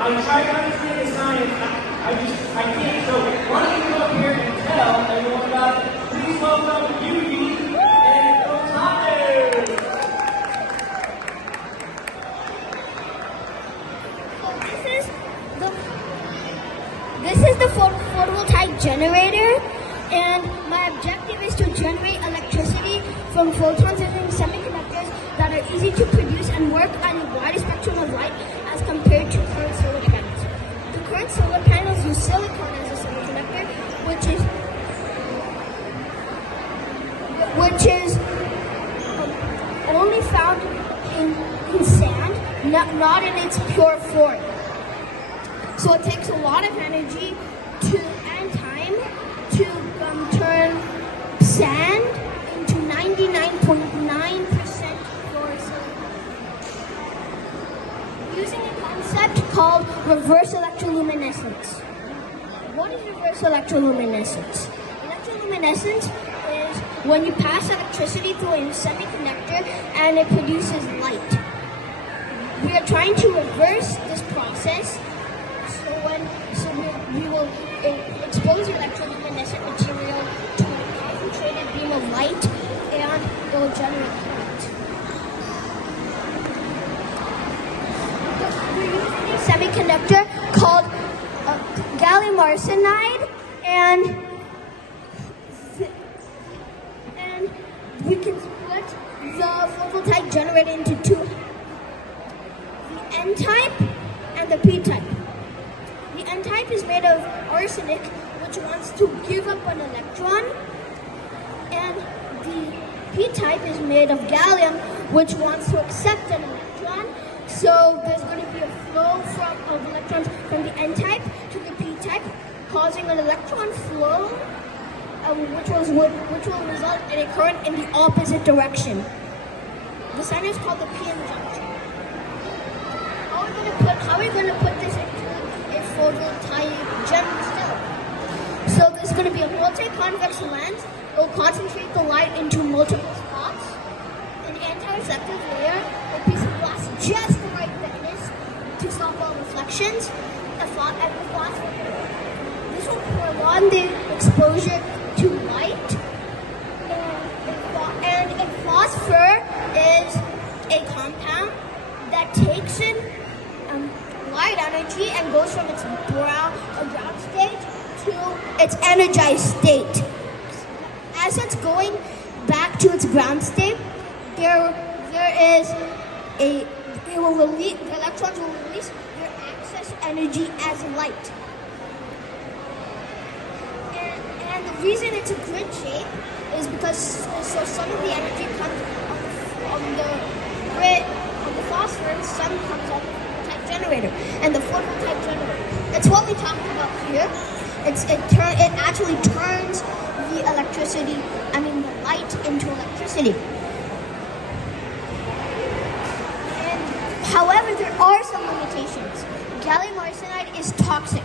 I try to understand the science. I can't. So why don't you come up here and tell everyone about it? Please welcome Yuvi and Photonix. This is the photovoltaic generator, and my objective is to generate electricity from photons using semiconductors that are easy to produce and work on a wide spectrum of light as compared to current solar panels. The current solar panels use silicon as a semiconductor, which is only found in sand, not in its pure form. So it takes a lot of energy and time to turn sand into 99.9% pure silicon. Using a concept called reverse electroluminescence. What is reverse electroluminescence? Electroluminescence is when you pass electricity through a semiconductor and it produces light. We are trying to reverse this process. We will expose the electroluminescent material to a concentrated beam of light, and it will generate current. We're using a semiconductor called gallium arsenide, and we can split the photovoltaic generator into two: the N-type and the P-type. The N-type is made of arsenic, which wants to give up an electron, and the P-type is made of gallium, which wants to accept an electron. So there's going to be a flow of electrons from the N-type to the P-type, causing an electron flow, which will result in a current in the opposite direction. The sign is called the p-n junction. How are we going to put this into a photovoltaic gem cell? So there's going to be a multi-convex lens. It will concentrate the light into multiple spots. An anti-reflective layer, a piece of glass just the right thickness to stop all reflections. This will prolong the exposure to light. And phosphor is a compound that takes in light energy and goes from its ground state to its energized state. As it's going back to its ground state, the electrons will release their excess energy as light. And the reason it's a grid shape is because some of the energy comes on the grid, on the phosphorus, some comes on the photovoltaic generator, and the photovoltaic generator. That's what we talked about here. It actually turns the light into electricity. However, there are some limitations. Gallium arsenide is toxic.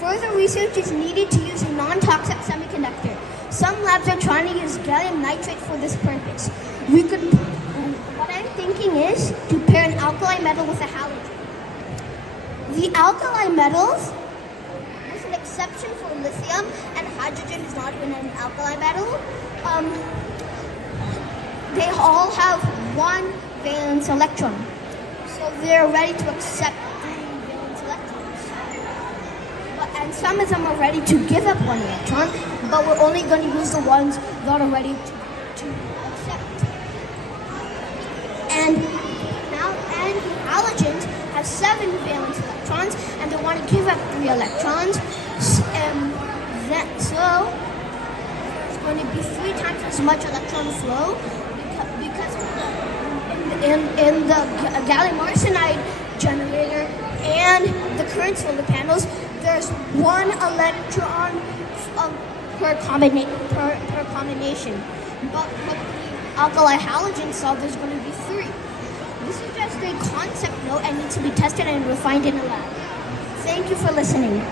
Further research is needed to use a non-toxic semiconductor. Some labs are trying to use gallium nitride for this purpose. What I'm thinking is to pair an alkali metal with a halogen. The alkali metals, with an exception for lithium, and hydrogen is not even an alkali metal, they all have one valence electron. So they're ready to accept the valence electrons. And some of them are ready to give up one electron, but we're only going to use the ones that are ready to accept. And halogens have 7 valence electrons, and they want to give up 3 electrons. So there's going to be 3 times as much electron flow because in the gallium arsenide generator and the current solar panels, there's 1 electron per combination. But with the alkali halogen cell, there's going to be 3. This is just a concept note and needs to be tested and refined in a lab. Thank you for listening.